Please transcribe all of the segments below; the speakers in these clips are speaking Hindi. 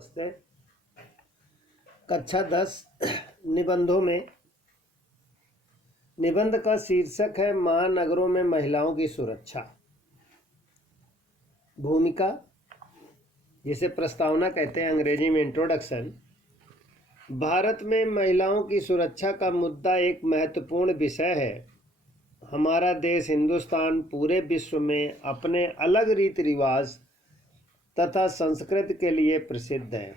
नमस्ते। कक्षा 10 निबंधों में निबंध का शीर्षक है महानगरों में महिलाओं की सुरक्षा। भूमिका, जिसे प्रस्तावना कहते हैं अंग्रेजी में इंट्रोडक्शन। भारत में महिलाओं की सुरक्षा का मुद्दा एक महत्वपूर्ण विषय है। हमारा देश हिंदुस्तान पूरे विश्व में अपने अलग रीति रिवाज तथा संस्कृति के लिए प्रसिद्ध है।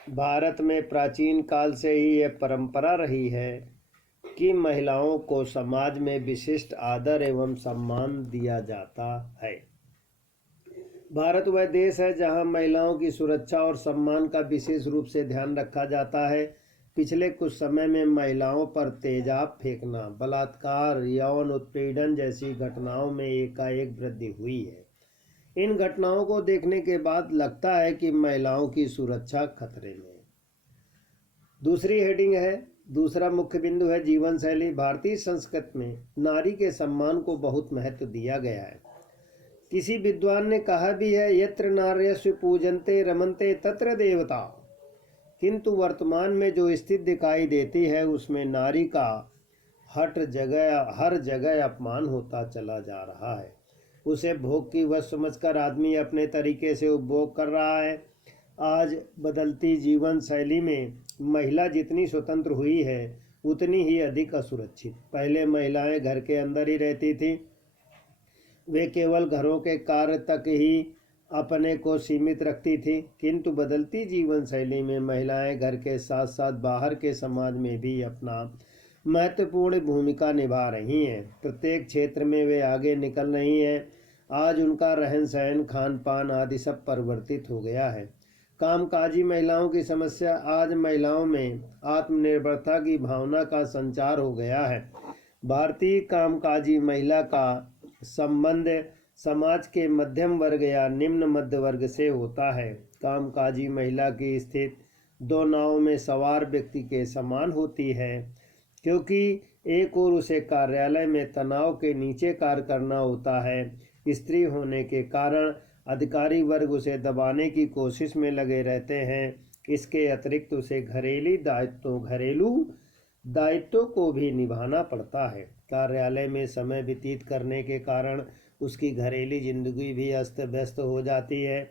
भारत में प्राचीन काल से ही यह परंपरा रही है कि महिलाओं को समाज में विशिष्ट आदर एवं सम्मान दिया जाता है। भारत वह देश है जहां महिलाओं की सुरक्षा और सम्मान का विशेष रूप से ध्यान रखा जाता है। पिछले कुछ समय में महिलाओं पर तेजाब फेंकना, बलात्कार, यौन उत्पीड़न जैसी घटनाओं में एकाएक वृद्धि हुई है। इन घटनाओं को देखने के बाद लगता है कि महिलाओं की सुरक्षा खतरे में है। दूसरी हेडिंग है, दूसरा मुख्य बिंदु है जीवन शैली। भारतीय संस्कृति में नारी के सम्मान को बहुत महत्व दिया गया है। किसी विद्वान ने कहा भी है, यत्र नार्यस्व पूजन्ते रमन्ते तत्र देवता। किंतु वर्तमान में जो स्थिति दिखाई देती है उसमें नारी का हर जगह अपमान होता चला जा रहा है। उसे भोग की वस्तु समझकर आदमी अपने तरीके से उपभोग कर रहा है। आज बदलती जीवन शैली में महिला जितनी स्वतंत्र हुई है उतनी ही अधिक असुरक्षित। पहले महिलाएं घर के अंदर ही रहती थी, वे केवल घरों के कार्य तक ही अपने को सीमित रखती थी। किंतु बदलती जीवन शैली में महिलाएं घर के साथ साथ बाहर के समाज में भी अपना महत्वपूर्ण भूमिका निभा रही हैं। प्रत्येक क्षेत्र में वे आगे निकल रही हैं। आज उनका रहन सहन, खान पान आदि सब परिवर्तित हो गया है। कामकाजी महिलाओं की समस्या, आज महिलाओं में आत्मनिर्भरता की भावना का संचार हो गया है। भारतीय कामकाजी महिला का संबंध समाज के मध्यम वर्ग या निम्न मध्य वर्ग से होता है। कामकाजी महिला की स्थिति दो नावों में सवार व्यक्ति के समान होती है, क्योंकि एक ओर उसे कार्यालय में तनाव के नीचे कार्य करना होता है। स्त्री होने के कारण अधिकारी वर्ग उसे दबाने की कोशिश में लगे रहते हैं। इसके अतिरिक्त उसे घरेलू दायित्वों को भी निभाना पड़ता है। कार्यालय में समय व्यतीत करने के कारण उसकी घरेलू जिंदगी भी अस्त व्यस्त हो जाती है।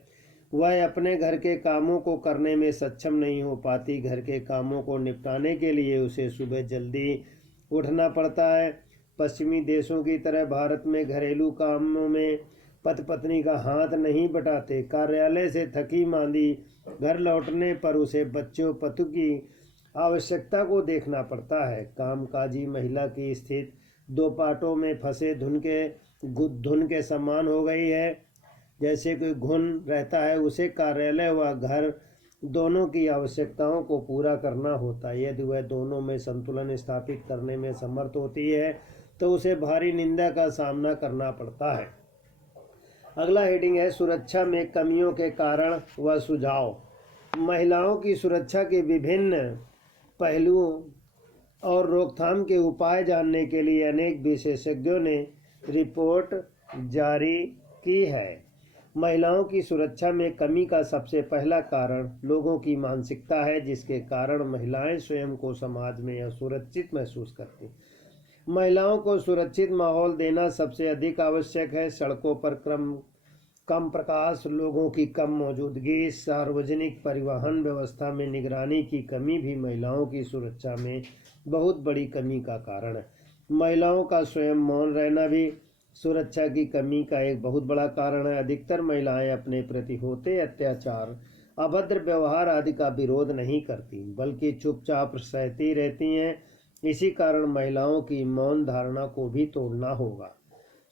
वह अपने घर के कामों को करने में सक्षम नहीं हो पाती। घर के कामों को निपटाने के लिए उसे सुबह जल्दी उठना पड़ता है। पश्चिमी देशों की तरह भारत में घरेलू कामों में पति पत्नी का हाथ नहीं बटाते। कार्यालय से थकी मांदी घर लौटने पर उसे बच्चों पति की आवश्यकता को देखना पड़ता है। कामकाजी महिला की स्थिति दो पाटों में फंसे धुन के समान हो गई है। जैसे कोई घुन रहता है, उसे कार्यालय व घर दोनों की आवश्यकताओं को पूरा करना होता है। यदि वह दोनों में संतुलन स्थापित करने में समर्थ होती है तो उसे भारी निंदा का सामना करना पड़ता है। अगला हेडिंग है, सुरक्षा में कमियों के कारण व सुझाव। महिलाओं की सुरक्षा के विभिन्न पहलुओं और रोकथाम के उपाय जानने के लिए अनेक विशेषज्ञों ने रिपोर्ट जारी की है। महिलाओं की सुरक्षा में कमी का सबसे पहला कारण लोगों की मानसिकता है, जिसके कारण महिलाएं स्वयं को समाज में असुरक्षित महसूस करती। महिलाओं को सुरक्षित माहौल देना सबसे अधिक आवश्यक है। सड़कों पर कम प्रकाश, लोगों की कम मौजूदगी, सार्वजनिक परिवहन व्यवस्था में निगरानी की कमी भी महिलाओं की सुरक्षा में बहुत बड़ी कमी का कारण है। महिलाओं का स्वयं मौन रहना भी सुरक्षा की कमी का एक बहुत बड़ा कारण है। अधिकतर महिलाएं अपने प्रति होते अत्याचार, अभद्र व्यवहार आदि का विरोध नहीं करती, बल्कि चुपचाप सहती रहती हैं। इसी कारण महिलाओं की मौन धारणा को भी तोड़ना होगा।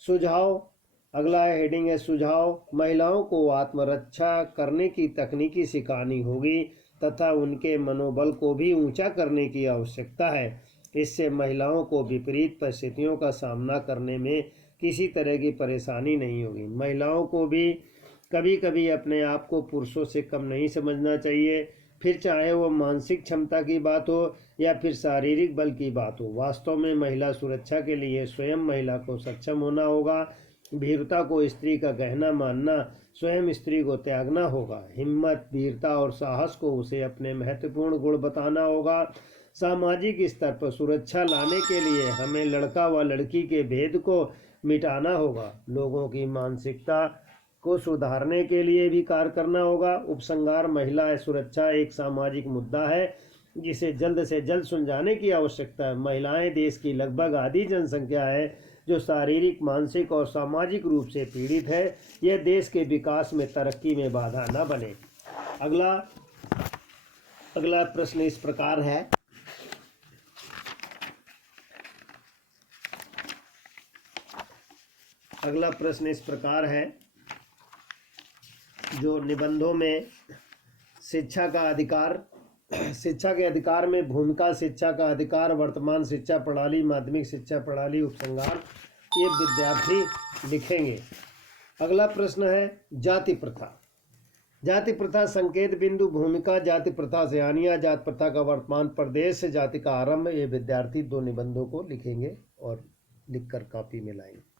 सुझाव, अगला हेडिंग है सुझाव। महिलाओं को आत्मरक्षा करने की तकनीकी सिखानी होगी तथा उनके मनोबल को भी ऊंचा करने की आवश्यकता है। इससे महिलाओं को विपरीत परिस्थितियों का सामना करने में किसी तरह की परेशानी नहीं होगी। महिलाओं को भी कभी कभी अपने आप को पुरुषों से कम नहीं समझना चाहिए, फिर चाहे वो मानसिक क्षमता की बात हो या फिर शारीरिक बल की बात हो। वास्तव में महिला सुरक्षा के लिए स्वयं महिला को सक्षम होना होगा। वीरता को स्त्री का गहना मानना, स्वयं स्त्री को त्यागना होगा। हिम्मत, वीरता और साहस को उसे अपने महत्वपूर्ण गुण बताना होगा। सामाजिक स्तर पर सुरक्षा लाने के लिए हमें लड़का व लड़की के भेद को मिटाना होगा। लोगों की मानसिकता को सुधारने के लिए भी कार्य करना होगा। उपसंहार महिला सुरक्षा एक सामाजिक मुद्दा है जिसे जल्द से जल्द सुलझाने की आवश्यकता है। महिलाएं देश की लगभग आधी जनसंख्या है जो शारीरिक, मानसिक और सामाजिक रूप से पीड़ित है। यह देश के विकास में, तरक्की में बाधा न बने। अगला प्रश्न इस प्रकार है। अगला प्रश्न इस प्रकार है, जो निबंधों में शिक्षा का अधिकार, शिक्षा के अधिकार में भूमिका, शिक्षा का अधिकार, वर्तमान शिक्षा प्रणाली, माध्यमिक शिक्षा प्रणाली, उपसंहार, ये विद्यार्थी लिखेंगे। अगला प्रश्न है जाति प्रथा। जाति प्रथा संकेत बिंदु, भूमिका, जाति प्रथा से आनिया, जाति प्रथा का वर्तमान प्रदेश, जाति का आरंभ, ये विद्यार्थी 2 निबंधों को लिखेंगे और लिखकर कॉपी में लाएंगे।